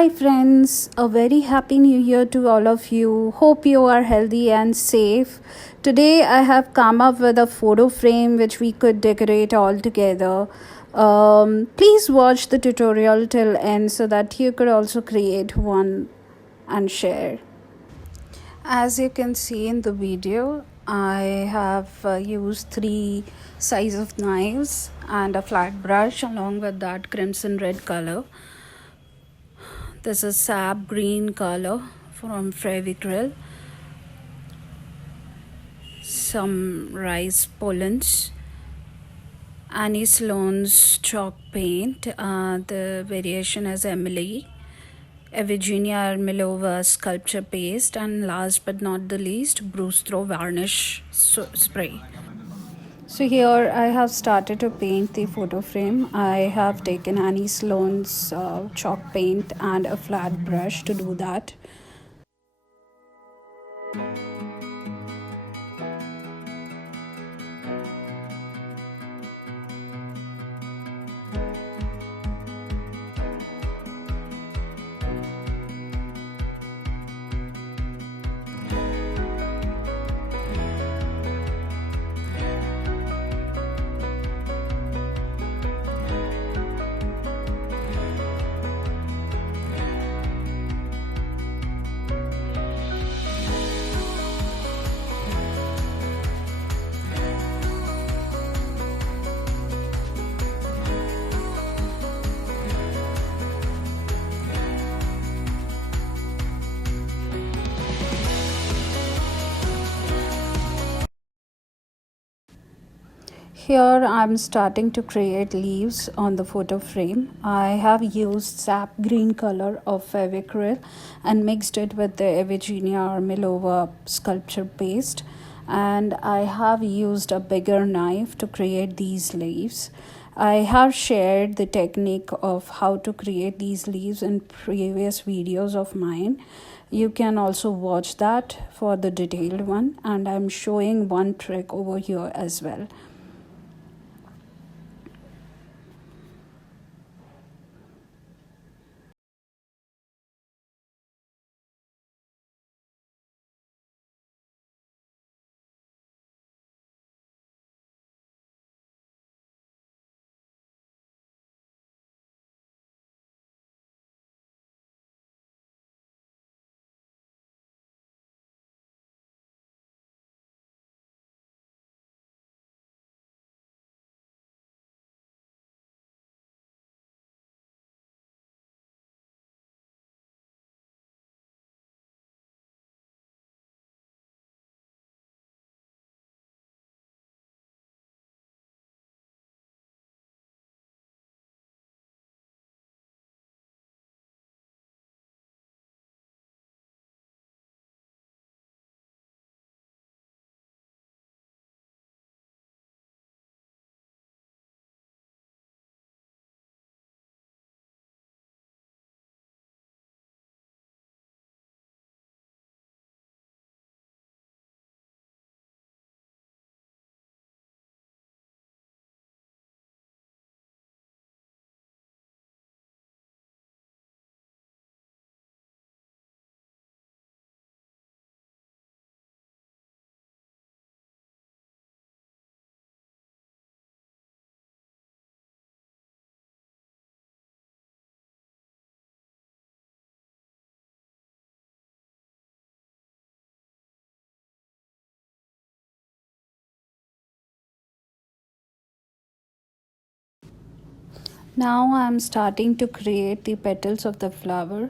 Hi, friends. A very happy new year to all of you. Hope you are healthy and safe. Today, I have come up with a photo frame which we could decorate all together. Please watch the tutorial till end so that you could also create one and share. As you can see in the video, I have used three size of knives and a flat brush along with that crimson red color. This is sap green color from Fevicryl, some rice pollens, Annie Salon's chalk paint, the variation is Emile, Evgenia Ermilova Sculpture paste, and last but not the least, Brustro Varnish spray. So here I have started to paint the photo frame. I have taken Annie Sloan's chalk paint and a flat brush to do that. Here I'm starting to create leaves on the photo frame. I have used sap green color of Fevicryl and mixed it with the Evegenia Ermilova Sculpture paste, and I have used a bigger knife to create these leaves. I have shared the technique of how to create these leaves in previous videos of mine. You can also watch that for the detailed one, and I'm showing one trick over here as well. Now I'm starting to create the petals of the flower.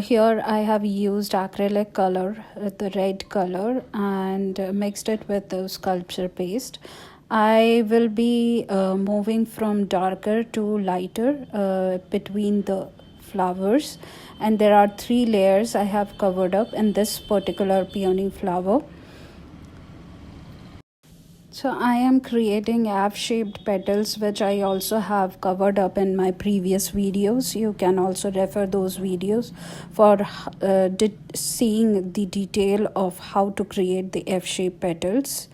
Here I have used acrylic color, the red color, and mixed it with the sculpture paste. I will be moving from darker to lighter between the flowers, and there are three layers I have covered up in this particular peony flower. So I am creating F-shaped petals, which I also have covered up in my previous videos. You can also refer those videos for seeing the detail of how to create the F-shaped petals.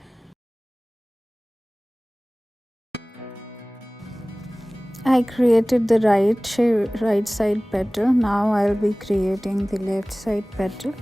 I created the right side petal. Now I'll be creating the left side petal.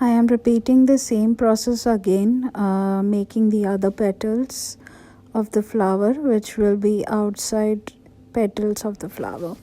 I am repeating the same process again, making the other petals of the flower, which will be outside petals of the flower.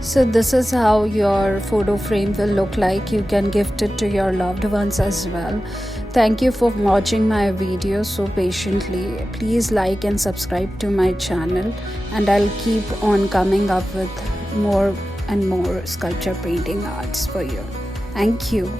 So this is how your photo frame will look like. You can gift it to your loved ones as well. Thank you for watching my video so patiently. Please like and subscribe to my channel, and I'll keep on coming up with more and more sculpture painting arts for you. Thank you.